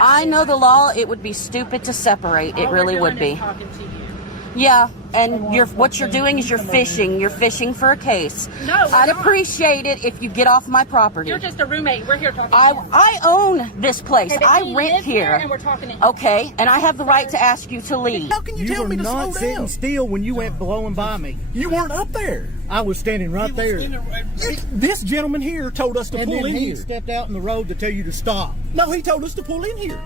I know the law. It would be stupid to separate. It really would be. Yeah, and what you're doing is you're fishing. You're fishing for a case. No, I'd appreciate it if you get off my property. You're just a roommate. We're here talking. I own this place. Okay, I rent here. And we're talking. Okay, and I have the right to ask you to leave. How can you tell me to slow down? You were not sitting still when you went blowing by me. You weren't up there. I was standing right there. This gentleman here told us to pull in here. He stepped out in the road to tell you to stop. No, he told us to pull in here.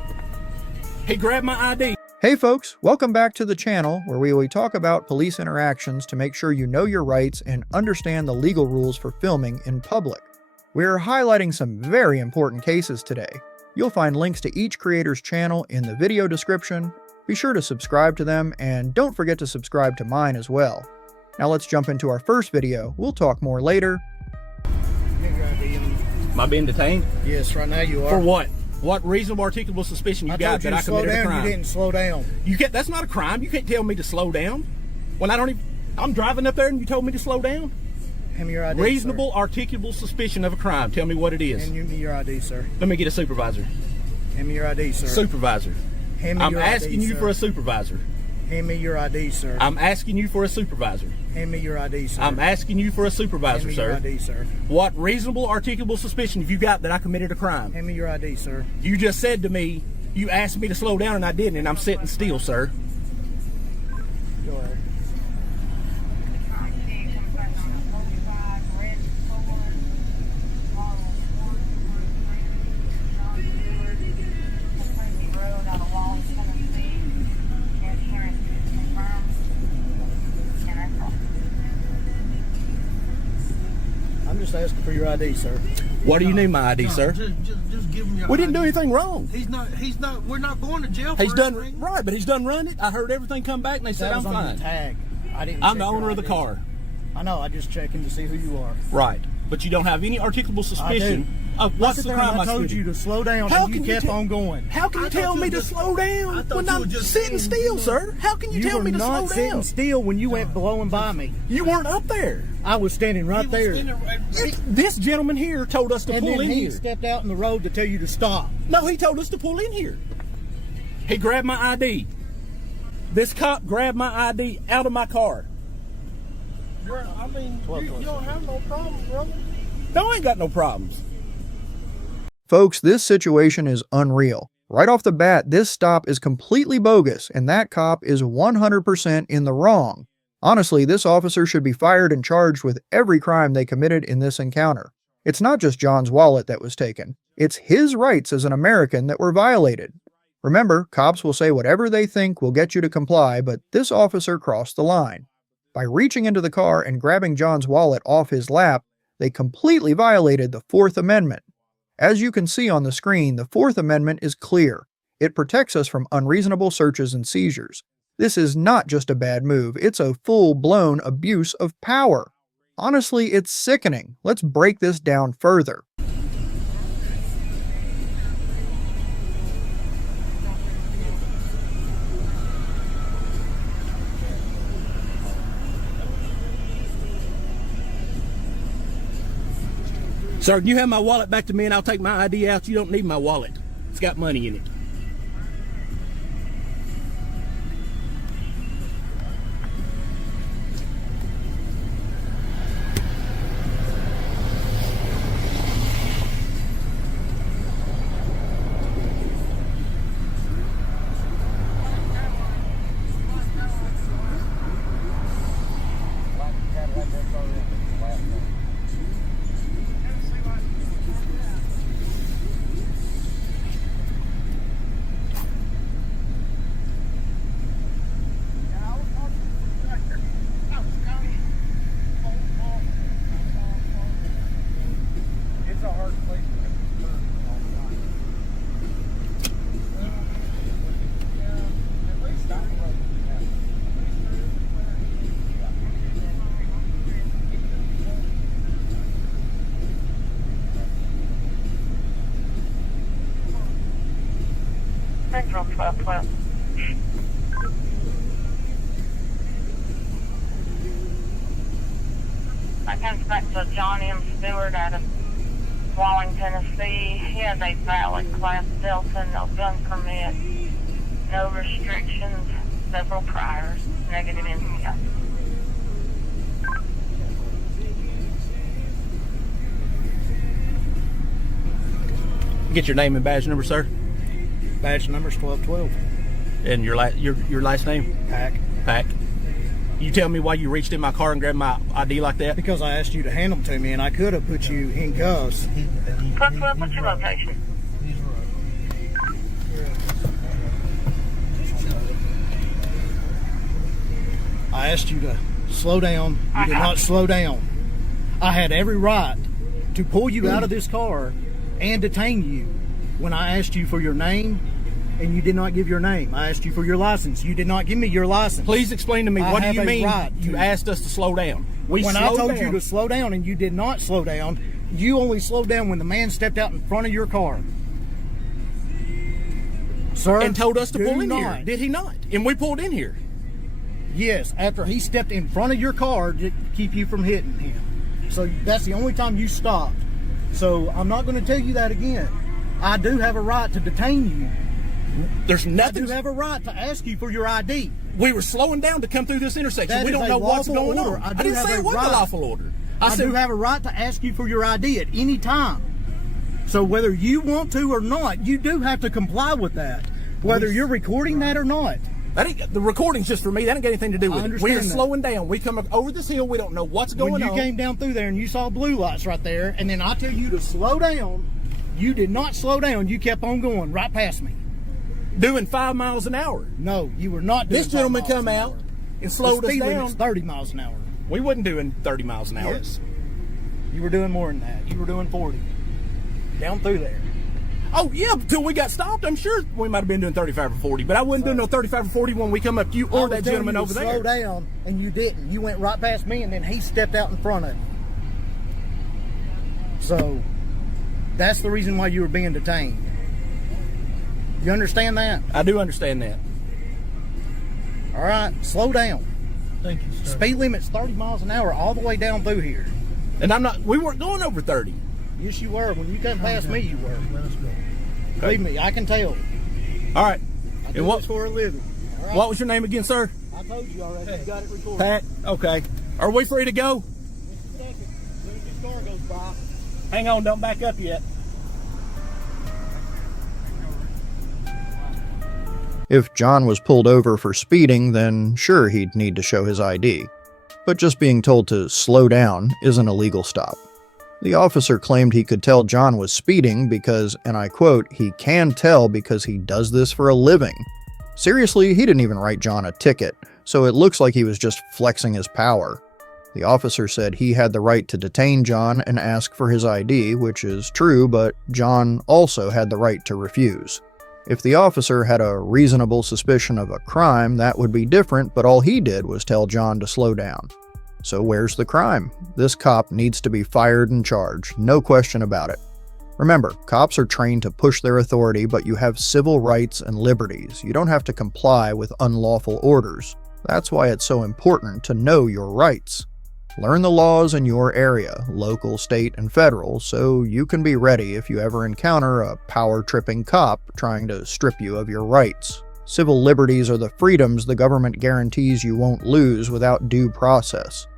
He grabbed my ID. Hey folks, welcome back to the channel where we talk about police interactions to make sure you know your rights and understand the legal rules for filming in public. We're highlighting some very important cases today. You'll find links to each creator's channel in the video description. Be sure to subscribe to them and don't forget to subscribe to mine as well. Now let's jump into our first video. We'll talk more later. Am I being detained? Yes, right now you are. For what? What reasonable articulable suspicion you got that I committed a crime? You didn't slow down. That's not a crime. You can't tell me to slow down when I don't even. I'm driving up there and you told me to slow down. Hand me your ID, reasonable articulable suspicion of a crime. Tell me what it is. Hand me your ID, sir. Let me get a supervisor. Hand me your ID, sir. Supervisor. Hand me your ID, I'm asking you for a supervisor. Hand me your ID, sir. I'm asking you for a supervisor. Hand me your ID, sir. I'm asking you for a supervisor, sir. Hand me your ID, sir. What reasonable articulable suspicion have you got that I committed a crime? Hand me your ID, sir. You just said to me, you asked me to slow down and I didn't, and I'm sitting still, sir. Go ahead. I'm just asking for your ID, sir. What do you need my ID, sir? Just give him your We didn't ID. do anything wrong. We're not going to jail for He's done anything. right, but he's done run it. I heard everything come back and they said I'm fine. Tag. I'm the owner of the car. I know, I just checking to see who you are. Right. But you don't have any articulable suspicion of what's the crime I told you to slow down and you kept on going. How can you tell me to slow down when I'm sitting still, sir? How can you tell me to slow down? You were not sitting still when you went blowing by me. You weren't up there. I was standing right there. This gentleman here told us to pull in here. He stepped out in the road to tell you to stop. No, he told us to pull in here. He grabbed my ID. This cop grabbed my ID out of my car. I mean, you don't have no problems, brother. No, I ain't got no problems. Folks, this situation is unreal. Right off the bat, this stop is completely bogus and that cop is 100% in the wrong. Honestly, this officer should be fired and charged with every crime they committed in this encounter. It's not just John's wallet that was taken. It's his rights as an American that were violated. Remember, cops will say whatever they think will get you to comply, but this officer crossed the line. By reaching into the car and grabbing John's wallet off his lap, they completely violated the Fourth Amendment. As you can see on the screen, the Fourth Amendment is clear. It protects us from unreasonable searches and seizures. This is not just a bad move, it's a full-blown abuse of power. Honestly, it's sickening. Let's break this down further. Sir, can you have my wallet back to me and I'll take my ID out? You don't need my wallet. It's got money in it. Central 1212. That comes back to John M. Stewart, Adam. Walling, Tennessee. He has a valid Class Delta, no gun permit, no restrictions, several priors, negative NCO. Get your name and badge number, sir. Badge number's 1212. And your last name? Pack. You tell me why you reached in my car and grabbed my ID like that? Because I asked you to hand them to me, and I could have put you in cuffs. What's your location? I asked you to slow down. You did not slow down. I had every right to pull you out of this car and detain you when I asked you for your name, and you did not give your name. I asked you for your license. You did not give me your license. Please explain to me, what do you mean you asked us to slow down? When I told you to slow down and you did not slow down, you only slowed down when the man stepped out in front of your car. Sir, and told us to pull in here. Did he not? And we pulled in here. Yes, after he stepped in front of your car to keep you from hitting him. So that's the only time you stopped. So I'm not going to tell you that again. I do have a right to detain you. There's nothing. I do have a right to ask you for your ID. We were slowing down to come through this intersection. We don't know what's going on. I didn't say it wasn't a lawful order. I do have a right to ask you for your ID at any time. So whether you want to or not, you do have to comply with that. Whether you're recording that or not. The recording's just for me. That ain't got anything to do with it. We're slowing down. We come over this hill. We don't know what's going on. When you came down through there and you saw blue lights right there, and then I tell you to slow down, you did not slow down. You kept on going right past me. Doing 5 miles an hour. No, you were not doing 5 miles an hour. This gentleman come out and slowed us down. The speed limit's 30 miles an hour. We wasn't doing 30 miles an hour. Yes. You were doing more than that. You were doing 40. Down through there. Oh, yeah, until we got stopped. I'm sure we might have been doing 35 or 40, but I wasn't doing no 35 or 40 when we come up to you or that gentleman over there. Slow down, and you didn't. You went right past me, and then he stepped out in front of you. So, that's the reason why you were being detained. You understand that? I do understand that. All right, slow down. Thank you, sir. Speed limit's 30 miles an hour all the way down through here. And we weren't going over 30. Yes, you were. When you come past me, you were. Let's go. Believe me, I can tell. All right. I do this for a living. All right? What was your name again, sir? I told you already. You got it recorded. Pat. Okay. Are we free to go? Just a second. As soon as this car goes by. Hang on. Don't back up yet. If John was pulled over for speeding, then sure, he'd need to show his ID. But just being told to slow down isn't a legal stop. The officer claimed he could tell John was speeding because, and I quote, he can tell because he does this for a living. Seriously, he didn't even write John a ticket, so it looks like he was just flexing his power. The officer said he had the right to detain John and ask for his ID, which is true, but John also had the right to refuse. If the officer had a reasonable suspicion of a crime, that would be different, but all he did was tell John to slow down. So where's the crime? This cop needs to be fired and charged, no question about it. Remember, cops are trained to push their authority, but you have civil rights and liberties. You don't have to comply with unlawful orders. That's why it's so important to know your rights. Learn the laws in your area, local, state, and federal, so you can be ready if you ever encounter a power-tripping cop trying to strip you of your rights. Civil liberties are the freedoms the government guarantees you won't lose without due process.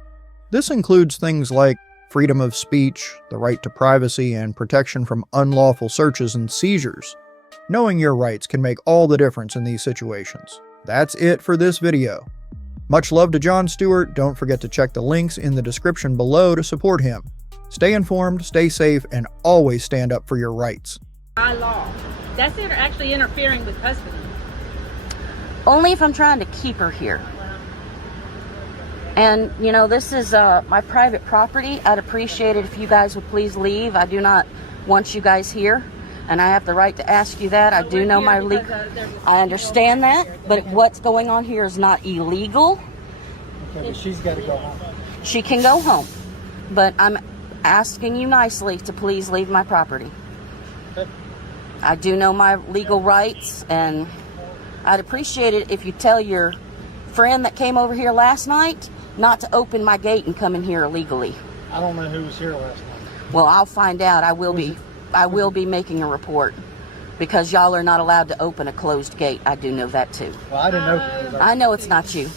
This includes things like freedom of speech, the right to privacy, and protection from unlawful searches and seizures. Knowing your rights can make all the difference in these situations. That's it for this video. Much love to John Stewart. Don't forget to check the links in the description below to support him. Stay informed, stay safe, and always stand up for your rights. By law. That's actually interfering with custody. Only if I'm trying to keep her here. And, you know, this is my private property. I'd appreciate it if you guys would please leave. I do not want you guys here. And I have the right to ask you that. I do know my legal... I understand that. But what's going on here is not illegal. Okay, but she's got to go home. She can go home. But I'm asking you nicely to please leave my property. Okay. I do know my legal rights. And I'd appreciate it if you tell your friend that came over here last night not to open my gate and come in here illegally. I don't know who was here last night. Well, I'll find out. I will be making a report because y'all are not allowed to open a closed gate. I do know that too. Well, I didn't know. I know it's not you,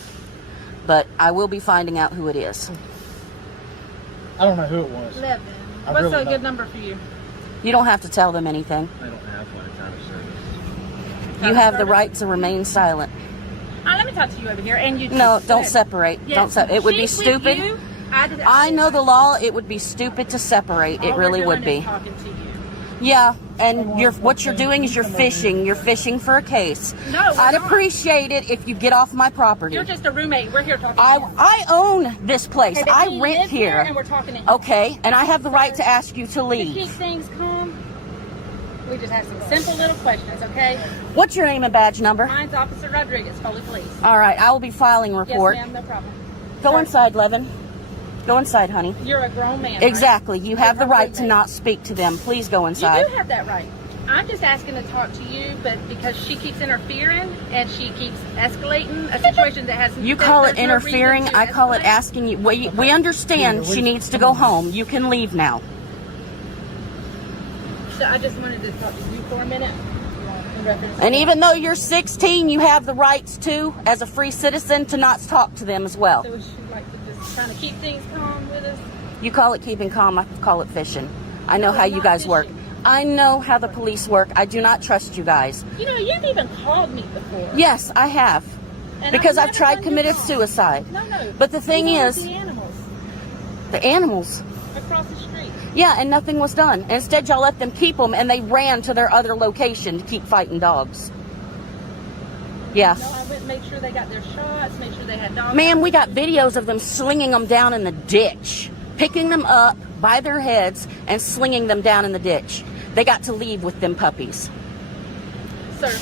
but I will be finding out who it is. I don't know who it was. 11. I What's really a good don't. number for you? You don't have to tell them anything. I don't have one. It's out of service. You have the right to remain silent. Let me talk to you over here. And you. No, just don't said- separate. Yes, It would be she's with stupid. you. I know the law. It would be stupid to separate. It All really we're would doing is be. talking to you. Yeah, and what you're doing is you're fishing. You're fishing for a case. No, we're I'd not. appreciate it if you get off my property. You're just a roommate. We're here talking to you. I own this place. Okay, but I we rent live here here. and we're talking to you. Okay, and I have the right to ask you to To keep leave. things calm, we just have some simple little questions, okay? What's your name and badge number? Mine's Officer Rodriguez, Foley Police. All right, I will be filing a report. Yes, ma'am, no problem. Go Sorry. inside, Levin. Go inside, honey. You're a grown man. Exactly. You have the You're a right to roommate. not speak to them. Please go You inside. do have that right. I'm just asking to talk to you, but because she keeps interfering and she keeps escalating a situation that has. You call it there's no reason interfering. to I call it escalate. asking you. We understand she needs to go home. You can leave now. So I just wanted to talk to you for a minute. in reference to And that. even though you're 16, you have the rights to, as a free citizen, to not talk to them as well. So would you like to just kind of keep things calm with us? You call it keeping calm. I call it fishing. I know No, how it's you not guys work. fishing. I know how the police work. I do not trust you guys. You know, you've even called me before. Yes, I have. And Because I've never tried done committed your job. suicide. No. But the thing Even with is- the animals The animals. across the street. Yeah, and nothing was done. Instead, y'all let them keep them, and they ran to their other location to keep fighting dogs. Yeah. No, I went and made sure they got their shots, made sure they had dogs. Ma'am, we got videos of them slinging them down in the ditch, picking them up by their heads and slinging them down in the ditch. They got to leave with them puppies. Sir,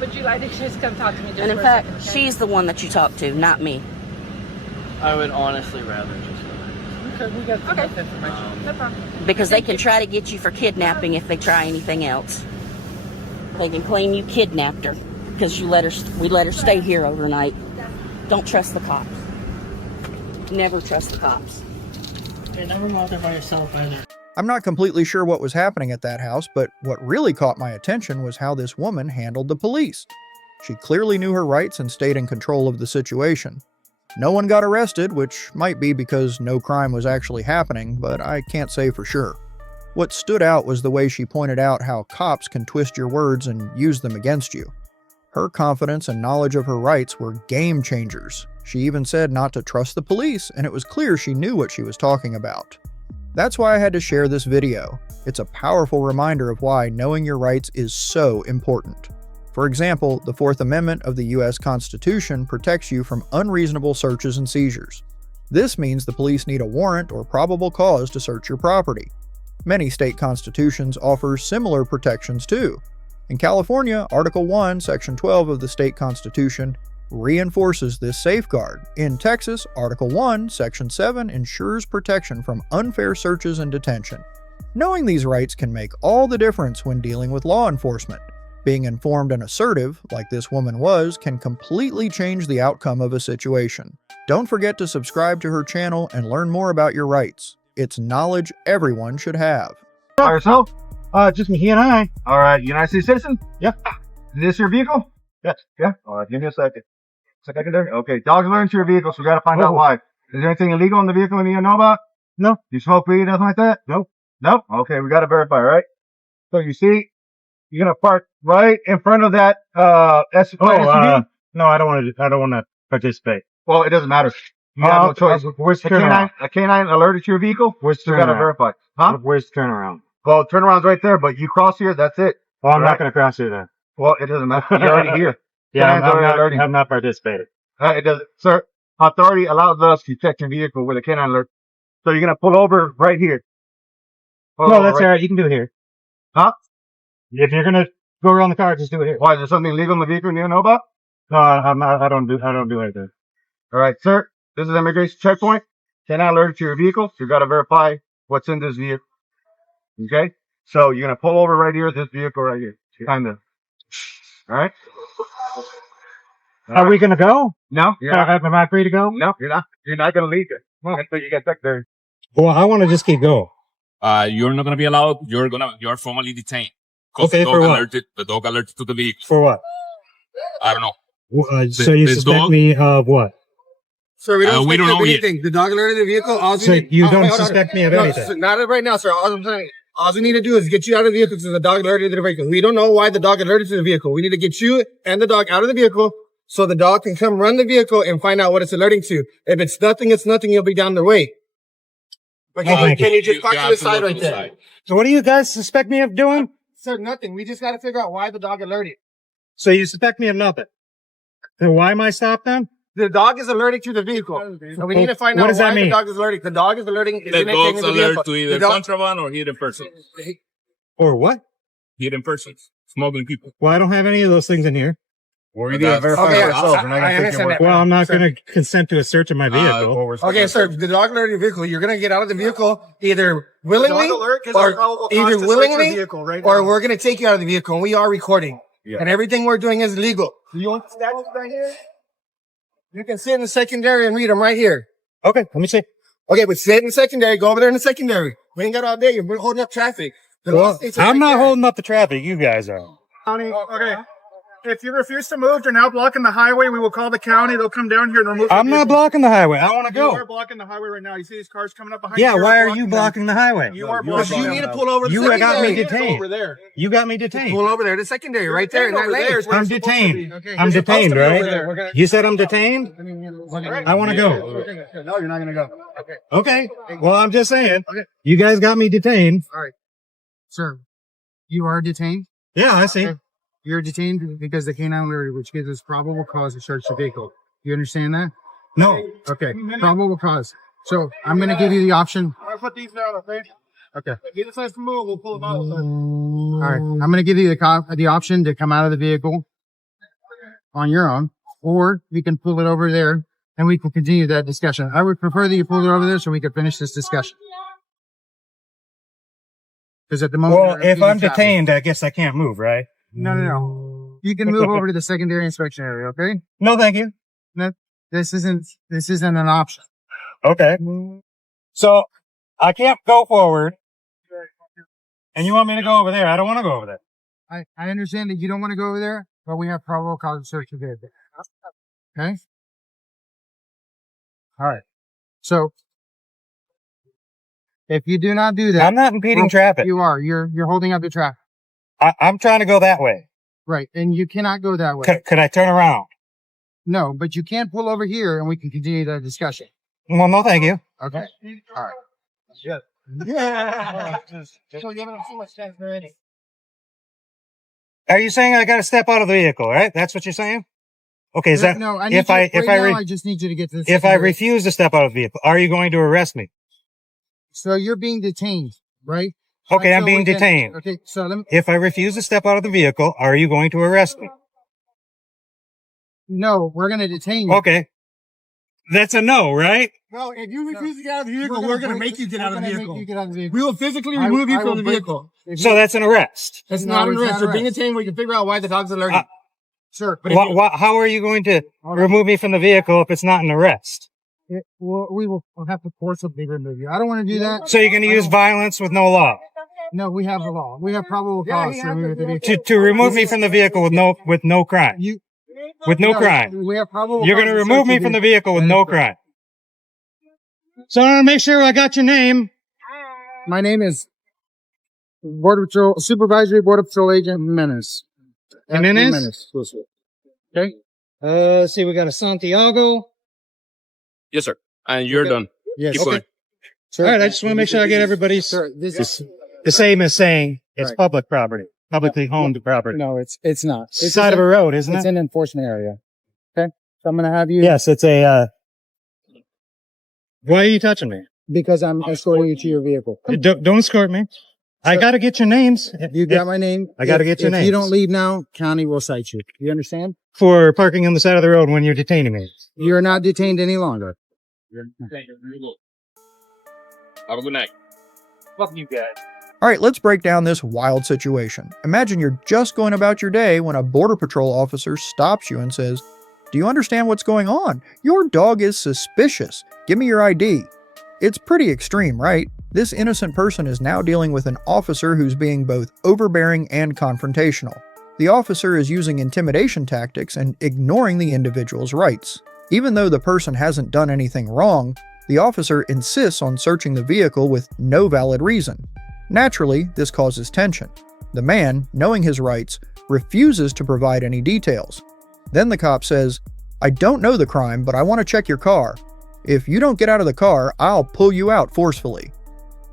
would you like to just come talk to me just And in for fact, a second, okay? she's the one that you talk to, not me. I would honestly rather just Okay, we got Okay. enough information. No problem. Because they can try to get you for kidnapping if they try anything else. They can claim you kidnapped her because we let her stay here overnight. Don't trust the cops. Never trust the cops. Hey, never go out there by yourself either. I'm not completely sure what was happening at that house, but what really caught my attention was how this woman handled the police. She clearly knew her rights and stayed in control of the situation. No one got arrested, which might be because no crime was actually happening, but I can't say for sure. What stood out was the way she pointed out how cops can twist your words and use them against you. Her confidence and knowledge of her rights were game changers. She even said not to trust the police, and it was clear she knew what she was talking about. That's why I had to share this video. It's a powerful reminder of why knowing your rights is so important. For example, the Fourth Amendment of the U.S. Constitution protects you from unreasonable searches and seizures. This means the police need a warrant or probable cause to search your property. Many state constitutions offer similar protections too. In California, Article 1, Section 12 of the state constitution reinforces this safeguard. In Texas, Article 1, Section 7 ensures protection from unfair searches and detention. Knowing these rights can make all the difference when dealing with law enforcement. Being informed and assertive, like this woman was, can completely change the outcome of a situation. Don't forget to subscribe to her channel and learn more about your rights. It's knowledge everyone should have. By yourself? Just me, he and I. All right, United States citizen? Yep. Is this your vehicle? Yes. Yeah? All right, give me a second. Secondary? Okay, dogs learn to your vehicle, so we gotta find out why. Is there anything illegal in the vehicle you need to know about? No. You smoke weed, nothing like that? No. No? Okay, we gotta verify, right? So you see, you're gonna park right in front of that, SUV? No, I don't want to participate. Well, it doesn't matter. You have no choice. Where's the A canine alerted to your vehicle? Where's So we gotta verify. Huh? Where's the turnaround? Well, turnaround's right there, but you cross here, that's it. Well, I'm Right. not going to cross here then. Well, it doesn't matter. You're already here. Yeah, Canine's already alerting. I'm not participating. It doesn't, sir. Authority allows us to check your vehicle with a canine alert. So you're gonna pull over right here. Pull No, over that's right- all right. You can do it here. Huh? If you're gonna go around the car, just do it here. Why is there something illegal in the vehicle you need to know about? No, I'm not. I don't do anything. All right, sir. This is immigration checkpoint. Canine alert to your vehicle. So you gotta verify what's in this vehicle. Okay. So you're gonna pull over right here. This vehicle right here. Kinda. All right. Are we gonna go? No. You're not. Am I free to go? No, you're not. You're not gonna leave it until you get back there. Well, I want to just keep going. You're not gonna be allowed. You're formally detained. 'Cause Okay, for what? The dog alerted to the vehicle. For what? I don't know. So you suspect dog- me of what? Sir, we don't we don't suspect know of yet. anything. The dog alerted the vehicle. All So we need, you don't wait, hold on. suspect me of No, anything? sir, not right now, sir. All I'm saying, all we need to do is get you out of the vehicle because the dog alerted to the vehicle. We don't know why the dog alerted to the vehicle. We need to get you and the dog out of the vehicle so the dog can come run the vehicle and find out what it's alerting to. If it's nothing, it's nothing. You'll be down the way. But thank can you just You park to have the to side go right to the there? side. So what do you guys suspect me of doing? Sir, nothing. We just got to figure out why the dog alerted. So you suspect me of nothing. Then why am I stopped then? The dog is alerting to the vehicle. And we need to find What out does that why the mean? dog is alerting. The dog is alerting. The dogs alert to either The dog- contraband or hidden persons. Or what? Hidden persons. Smuggling people. Well, I don't have any of those things in here. We Okay, I understand that. Well, I'm not Sir. going to consent to a search of my vehicle. Okay, sir, the dog alerted the vehicle. You're gonna get out of the vehicle either willingly or we're gonna take you out of the vehicle and we are recording. Yeah. And everything we're doing is legal. Do you want the statutes right here? You can sit in the secondary and read them right here. Okay, let me see. Okay, but sit in the secondary. Go over there in the secondary. We ain't got all day. You're holding up traffic. The law Well, states I'm right not there. holding up the traffic. You guys are. County, okay. If you refuse to move, you're now blocking the highway. We will call the county. They'll come down here and remove. I'm not blocking the highway. I want to You are go. blocking the highway right now. You see these cars coming up behind Yeah, you? why are You're you blocking the highway? You are Because blocking you them. need to pull over the You secondary. got me detained. Over there. You got me detained. Pull over there, the secondary, right there in that lane. I'm detained. Okay, I'm you're supposed detained, to be over there. right? You said I'm detained? I want to go. No, you're not gonna go. Okay. Okay. Well, I'm just saying. Okay. You guys got me detained. Sir, you are detained. Yeah, I see. Okay. You're detained because the canine alert, which gives us probable cause to search the vehicle. You understand that? No. Okay. Probable cause. So I'm going to give you the option. I'll put these down, okay? Okay. If he decides to move, we'll pull him out. All right. I'm going to give you the option to come out of the vehicle on your own, or you can pull it over there and we can continue that discussion. I would prefer that you pull it over there so we can finish this discussion. Because at the moment, Well, we're if I'm impeding traffic. detained, I guess I can't move, right? No. You can move over to the secondary inspection area, okay? No, thank you. This isn't an option. Okay. So I can't go forward. And you want me to go over there? I don't want to go over there. I understand that you don't want to go over there, but we have probable cause to search the vehicle. Okay? All right. So if you do not do that, I'm not impeding traffic. you are. You're holding up the traffic. I'm trying to go that way. Right. And you cannot go that way. Could I turn around? No, but you can pull over here and we can continue the discussion. Well, no, thank you. Okay? All right. Yeah. So you haven't seen much chance already. Are you saying I got to step out of the vehicle, right? That's what you're saying? Okay, is that No, I need if you, I I just need you to get to the if I secondary. refuse to step out of the vehicle, are you going to arrest me? So you're being detained, right? Okay, I'm So being we can- detained. Okay, so let me, If I refuse to step out of the vehicle, are you going to arrest me? no, we're going to detain you. Okay. That's a no, right? No, if you refuse to get out of the vehicle, we're going to make you get out of the vehicle. We will physically I- remove you I from will the break- vehicle. So that's an arrest. It's No, not an it's arrest. not You're being arrest. detained. We can figure out why the dog's alerting. Sure. But if How are you going to Hold on. remove me from the vehicle if it's not an arrest? we'll have to forcibly remove you. I don't want to do that. So you're going to use violence with no law No, we have the law. We have probable cause to remove the vehicle. to remove me from the vehicle with no crime. You, With no no, crime. We have probable You're cause going to search remove me your from the vehicle. vehicle with no crime. So I want to make sure I got your name. My name is Border Patrol Supervisory Border Patrol Agent Menace. Jimenez? Okay. Let's see, we got a Santiago. Yes, sir. And you're done. Yes. Keep going. Sir, All right, I just want to make sure I get everybody's Sir, this is the same as saying it's Right. public property, publicly owned property. no, it's not. It's side of a road, isn't It's it? an enforcement area. Okay. So I'm gonna have you. Yes, it's a. Why are you touching me? Because I'm escorting you to your vehicle. Don't escort me. I Sir, got to get your names. You got my name. I gotta get your If you names. don't leave now, county will cite you. You understand? For parking on the side of the road when you're detaining me. You're not detained any longer. Have a good night. Fuck you guys. All right, let's break down this wild situation. Imagine you're just going about your day when a Border Patrol officer stops you and says, "Do you understand what's going on? Your dog is suspicious. Give me your ID." It's pretty extreme, right? This innocent person is now dealing with an officer who's being both overbearing and confrontational. The officer is using intimidation tactics and ignoring the individual's rights. Even though the person hasn't done anything wrong, the officer insists on searching the vehicle with no valid reason. Naturally, this causes tension. The man, knowing his rights, refuses to provide any details. Then the cop says, "I don't know the crime, but I want to check your car. If you don't get out of the car, I'll pull you out forcefully."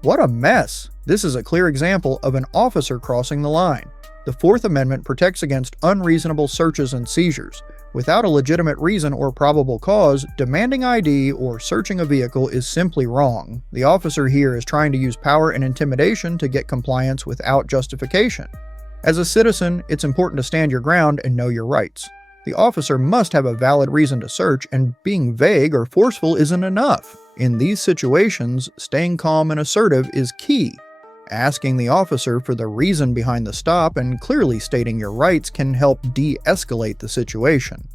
What a mess! This is a clear example of an officer crossing the line. The Fourth Amendment protects against unreasonable searches and seizures. Without a legitimate reason or probable cause, demanding ID or searching a vehicle is simply wrong. The officer here is trying to use power and intimidation to get compliance without justification. As a citizen, it's important to stand your ground and know your rights. The officer must have a valid reason to search, and being vague or forceful isn't enough. In these situations, staying calm and assertive is key. Asking the officer for the reason behind the stop and clearly stating your rights can help de-escalate the situation.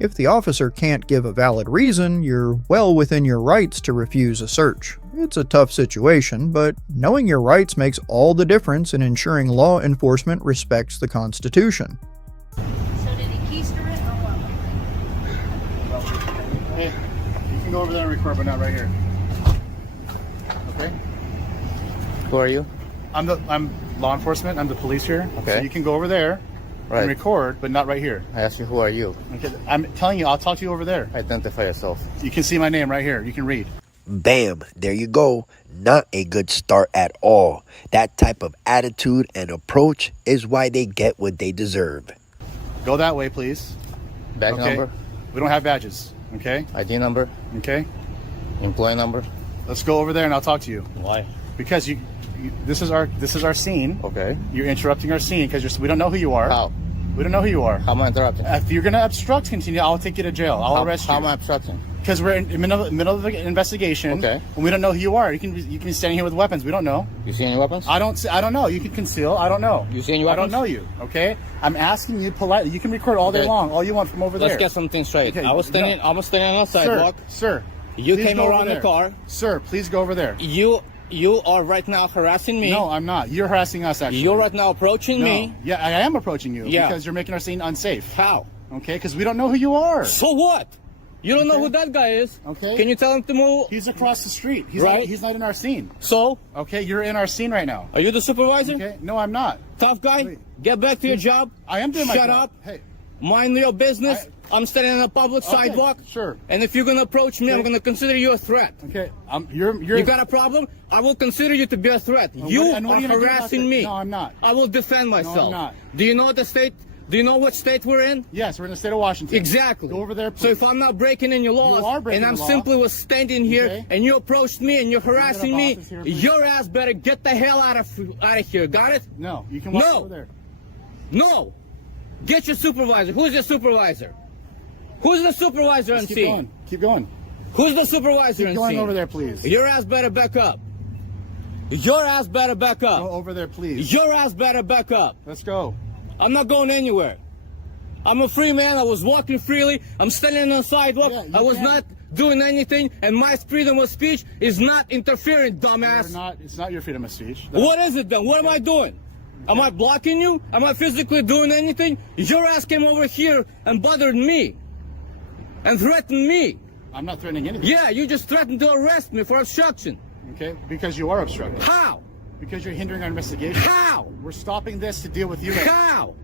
If the officer can't give a valid reason, you're well within your rights to refuse a search. It's a tough situation, but knowing your rights makes all the difference in ensuring law enforcement respects the Constitution. So did he keister it or what? Hey, you can go over there and record, but not right here. Okay? Who are you? I'm law enforcement. I'm the police here. Okay. So you can go over there and record, but not right here. I asked you, who are you? Okay. I'm telling you, I'll talk to you over there. Identify yourself. You can see my name right here. You can read. Bam, there you go. Not a good start at all. That type of attitude and approach is why they get what they deserve. Go that way, please. Badge number? We don't have badges. Okay. ID number? Okay. Employee number? Let's go over there and I'll talk to you. Why? Because this is our scene. Okay. You're interrupting our scene because we don't know who you are. How? We don't know who you are. How am I interrupting? If you're gonna obstruct, continue. I'll take you to jail. I'll arrest you. How am I obstructing? Because we're in the middle of the investigation. Okay. And we don't know who you are. You can be standing here with weapons. We don't know. You see any weapons? I don't know. You can conceal. I don't know. You see any weapons? I don't know you. Okay. I'm asking you politely. You can record all day long, all you want from over there. Let's get something straight. Okay, I was standing on the sidewalk. Sir. You please came go around over the car. Sir, please go over there. You are right now harassing me. No, I'm not. You're harassing us, actually. You're right now approaching me. Yeah, I am approaching you. Yeah. Because you're making our scene unsafe. How? Okay, because we don't know who you are. So what? You don't know who that guy is. Okay. Can you tell him to move? He's across the street. He's not in our scene. So? Okay, you're in our scene right now. Are you the supervisor? Okay. No, I'm not. Tough guy? Get back to your job. I am doing my job. Shut up. Hey. Mind your business. I'm standing on a public sidewalk. Sure. And if you're gonna approach me, I'm gonna consider you a threat. Okay. You got a problem? I will consider you to be a threat. You are harassing me. No, I'm not. I will defend myself. No, I'm not. Do you know the state? Do you know what state we're in? Yes, we're in the state of Washington. Exactly. Go over there, please. So if I'm not breaking in your laws, and I'm simply was standing here, and you approached me and you're harassing me, your ass better get the hell out of here. Got it? No, you can walk over there. No. Get your supervisor. Who's your supervisor? Who's the supervisor on scene? Keep going. Who's the supervisor on scene? Keep going over there, please. Your ass better back up. Your ass better back up. Go over there, please. Your ass better back up. Let's go. I'm not going anywhere. I'm a free man. I was walking freely. I'm standing on the sidewalk. I was not doing anything, and my freedom of speech is not interfering, dumbass. It's not your freedom of speech. What is it then? What am I doing? Am I blocking you? Am I physically doing anything? Your ass came over here and bothered me and threatened me. I'm not threatening anything. Yeah, you just threatened to arrest me for obstruction. Okay, because you are obstructing. How? Because you're hindering our investigation. How? We're stopping this to deal with you. How?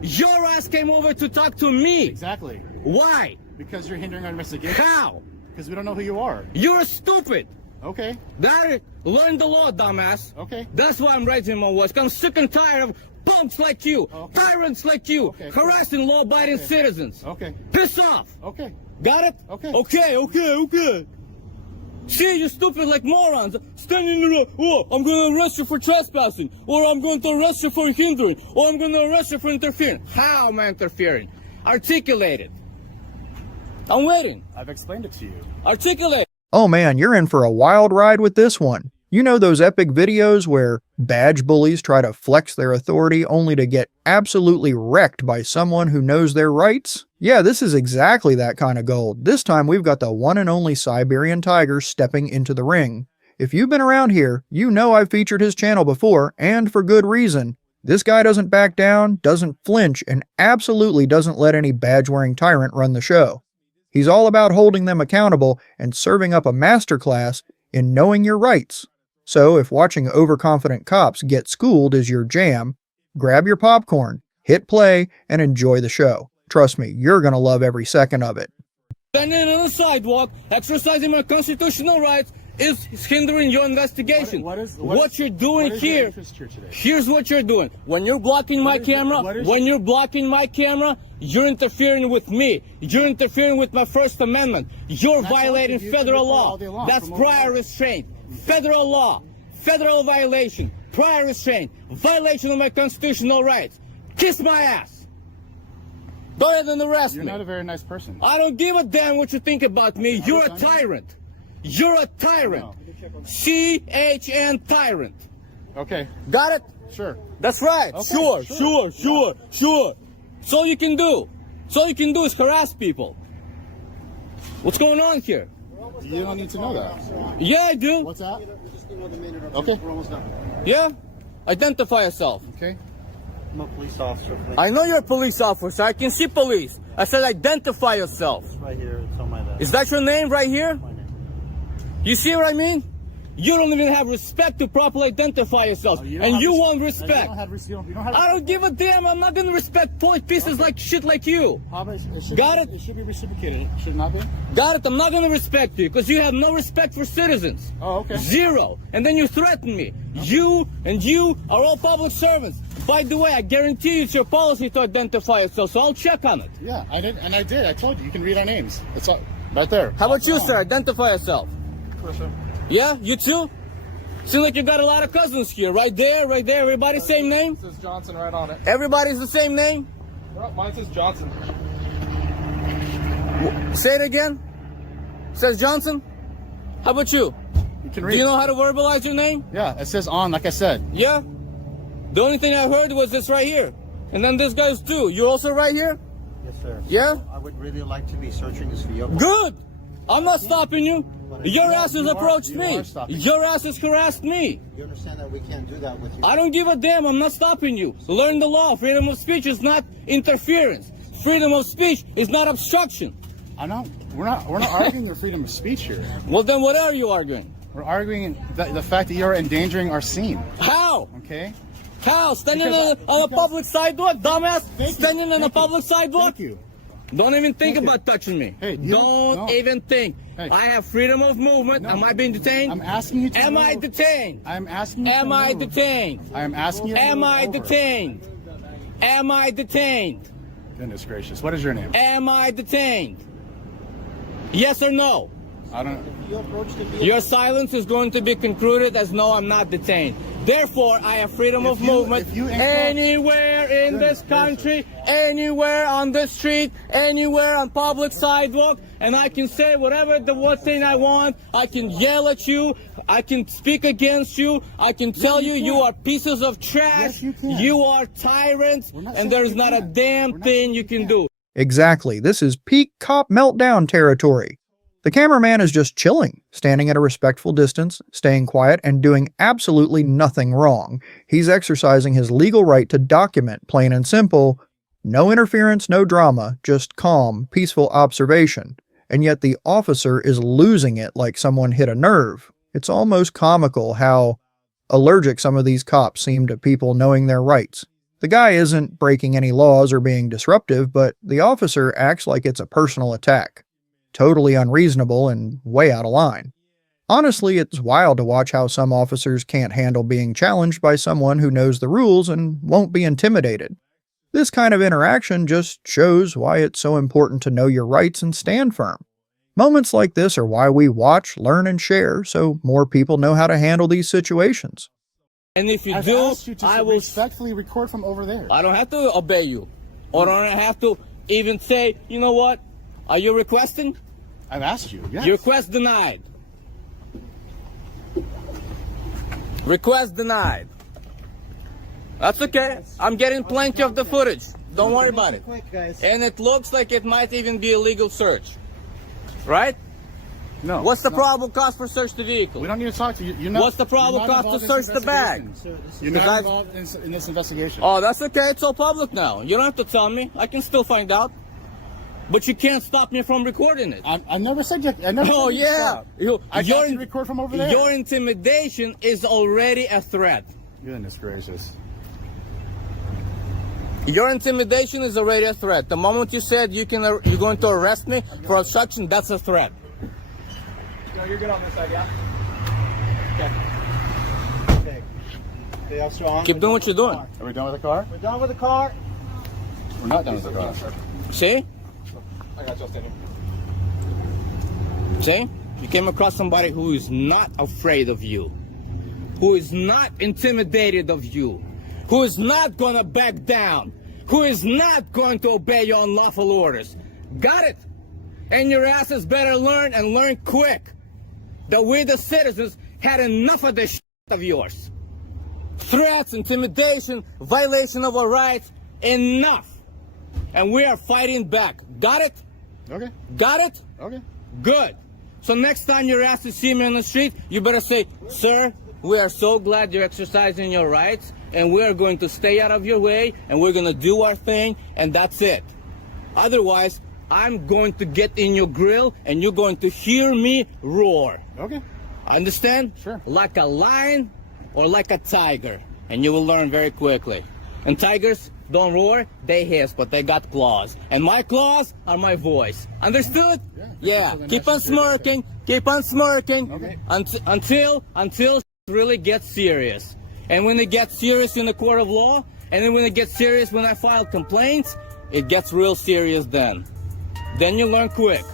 Your ass came over to talk to me. Exactly. Why? Because you're hindering our investigation. How? Because we don't know who you are. You're stupid. Okay. Learn the law, dumbass. Okay. That's why I'm raising my voice. I'm sick and tired of punks like you, tyrants like you, harassing law-abiding citizens. Okay. Piss off. Okay. Got it? Okay. Okay. See, you stupid like morons. Standing there, I'm going to arrest you for trespassing, or I'm going to arrest you for hindering, or I'm going to arrest you for interfering. How am I interfering? Articulate it. I'm waiting. I've explained it to you. Articulate. Oh man, you're in for a wild ride with this one. You know those epic videos where badge bullies try to flex their authority only to get absolutely wrecked by someone who knows their rights? Yeah, this is exactly that kind of gold. This time we've got the one and only Siberian Tiger stepping into the ring. If you've been around here, you know I've featured his channel before, and for good reason. This guy doesn't back down, doesn't flinch, and absolutely doesn't let any badge-wearing tyrant run the show. He's all about holding them accountable and serving up a masterclass in knowing your rights. So if watching overconfident cops get schooled is your jam, grab your popcorn, hit play, and enjoy the show. Trust me, you're gonna love every second of it. Standing on the sidewalk, exercising my constitutional rights is hindering your investigation. What you're doing here, here's what you're doing. When you're blocking my camera, you're interfering with me. You're interfering with my First Amendment. You're violating federal law. That's prior restraint. Federal law, federal violation, prior restraint, violation of my constitutional rights. Kiss my ass. Go ahead and arrest me. You're not a very nice person. I don't give a damn what you think about me. You're a tyrant. You're a tyrant. C-H-N tyrant. Okay. Got it? Sure. That's right. Okay, Sure. That's all you can do. That's all you can do is harass people. What's going on here? You don't need to know that. Yeah, I do. What's that? Okay. We're almost done. Yeah? Identify yourself. Okay. I'm a police officer. I know you're a police officer. I can see police. I said identify yourself. It's right here. It's on my left. Is that your name right here? My name. You see what I mean? You don't even have respect to properly identify yourself. And you want respect. I don't give a damn. I'm not going to respect pieces like shit like you. Got it? It should be reciprocated. Should it not be? Got it? I'm not going to respect you because you have no respect for citizens. Oh, okay. Zero. And then you threaten me. Okay. You are all public servants. By the way, I guarantee you it's your policy to identify yourself, so I'll check on it. Yeah, I did. And I did. I told you. You can read our names. It's all right there. How about you, sir? Identify yourself. Yeah, you too? Seems like you got a lot of cousins here. Right there. Everybody same name? It says Johnson right on it. Everybody's the same name? Mine says Johnson. Say it again. Says Johnson? How about you? You can read. Do you know how to verbalize your name? Yeah, it says on, like I said. Yeah? The only thing I heard was this right here. And then this guy's too. You're also right here? Yes, sir. Yeah? I would really like to be searching this vehicle. Good! I'm not stopping you. Your ass has approached me. Your ass has harassed me. You understand that we can't do that with you? I don't give a damn. I'm not stopping you. Learn the law. Freedom of speech is not interference. Freedom of speech is not obstruction. I know. We're not arguing the freedom of speech here. Well, then what are you arguing? We're arguing the fact that you're endangering our scene. How? Okay. How? Standing on a public sidewalk, dumbass? Standing on a public sidewalk? Thank you. Don't even think about touching me. Hey, don't even think. Hey. I have freedom of movement. Am I being detained? I'm asking you to Am move. I detained? I'm asking you to Am I move. detained? I am asking you to Am move I over. detained? Am I detained? Goodness gracious. What is your name? Am I detained? Yes or no? I don't. Your silence is going to be concluded as no, I'm not detained. Therefore, I have freedom of movement anywhere in this country, anywhere on the street, anywhere on public sidewalk, and I can say whatever what thing I want. I can yell at you. I can speak against you. I can tell you are pieces of trash. Yes, you can. You are tyrants, and there's not a damn thing you can do. Exactly. This is peak cop meltdown territory. The cameraman is just chilling, standing at a respectful distance, staying quiet, and doing absolutely nothing wrong. He's exercising his legal right to document, plain and simple. No interference, no drama, just calm, peaceful observation. And yet the officer is losing it like someone hit a nerve. It's almost comical how allergic some of these cops seem to people knowing their rights. The guy isn't breaking any laws or being disruptive, but the officer acts like it's a personal attack. Totally unreasonable and way out of line. Honestly, it's wild to watch how some officers can't handle being challenged by someone who knows the rules and won't be intimidated. This kind of interaction just shows why it's so important to know your rights and stand firm. Moments like this are why we watch, learn, and share, so more people know how to handle these situations. And if you I've do, asked you to I will respectfully record from over there. I don't have to obey you. Or I don't have to even say, you know what? Are you requesting? I've asked you. Yes. Your request denied. Request denied. That's okay. I'm getting plenty of the footage. Don't worry about it. And it looks like it might even be a legal search. Right? No. What's the probable cause for search the vehicle? We don't need to talk to you. You're not, What's the probable cause to search the bag? You're not involved in this investigation. Oh, that's okay. It's all public now. You don't have to tell me. I can still find out. But you can't stop me from recording it. I never said you. I never Oh, said you yeah. stop. I can record from over there. Your intimidation is already a threat. Goodness gracious. Your intimidation is already a threat. The moment you said you're going to arrest me for obstruction, that's a threat. No, you're good on this side, yeah? Okay. They are strong. Keep doing what you're doing. Are we done with the car? We're done with the car. We're not done with the car. See? I got Justin here. See? You came across somebody who is not afraid of you, who is not intimidated of you, who is not going to back down, who is not going to obey your unlawful orders. Got it? And your asses better learn and learn quick that we the citizens had enough of this shit of yours. Threats, intimidation, violation of our rights, enough. And we are fighting back. Got it? Okay. Got it? Okay. Good. So next time you're asked to see me on the street, you better say, sir, we are so glad you're exercising your rights, and we are going to stay out of your way, and we're going to do our thing, and that's it. Otherwise, I'm going to get in your grill, and you're going to hear me roar. Okay. Understand? Sure. Like a lion or like a tiger, and you will learn very quickly. And tigers don't roar, they hiss, but they got claws. And my claws are my voice. Understood? Yeah. Keep on smirking. Keep on smirking. Okay. Until it really gets serious. And when it gets serious in the court of law, and then when it gets serious when I file complaints, it gets real serious then. Then you learn quick.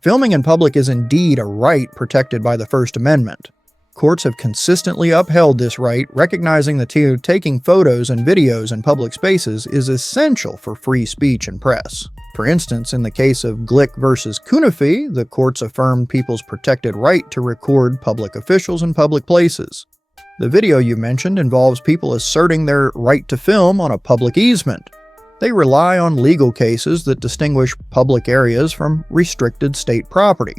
Filming in public is indeed a right protected by the First Amendment. Courts have consistently upheld this right, recognizing that taking photos and videos in public spaces is essential for free speech and press. For instance, in the case of Glick versus Cunefe, the courts affirmed people's protected right to record public officials in public places. The video you mentioned involves people asserting their right to film on a public easement. They rely on legal cases that distinguish public areas from restricted state property.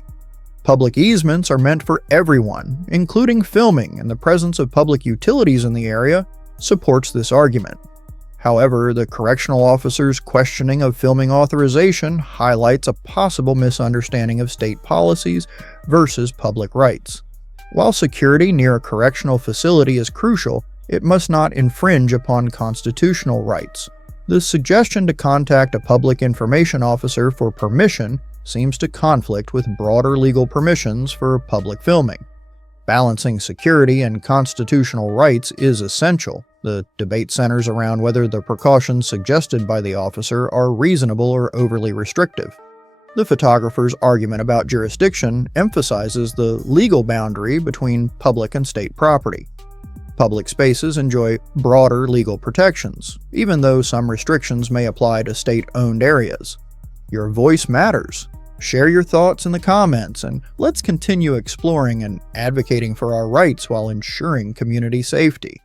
Public easements are meant for everyone, including filming, and the presence of public utilities in the area supports this argument. However, the correctional officer's questioning of filming authorization highlights a possible misunderstanding of state policies versus public rights. While security near a correctional facility is crucial, it must not infringe upon constitutional rights. The suggestion to contact a public information officer for permission seems to conflict with broader legal permissions for public filming. Balancing security and constitutional rights is essential. The debate centers around whether the precautions suggested by the officer are reasonable or overly restrictive. The photographer's argument about jurisdiction emphasizes the legal boundary between public and state property. Public spaces enjoy broader legal protections, even though some restrictions may apply to state-owned areas. Your voice matters. Share your thoughts in the comments, and let's continue exploring and advocating for our rights while ensuring community safety.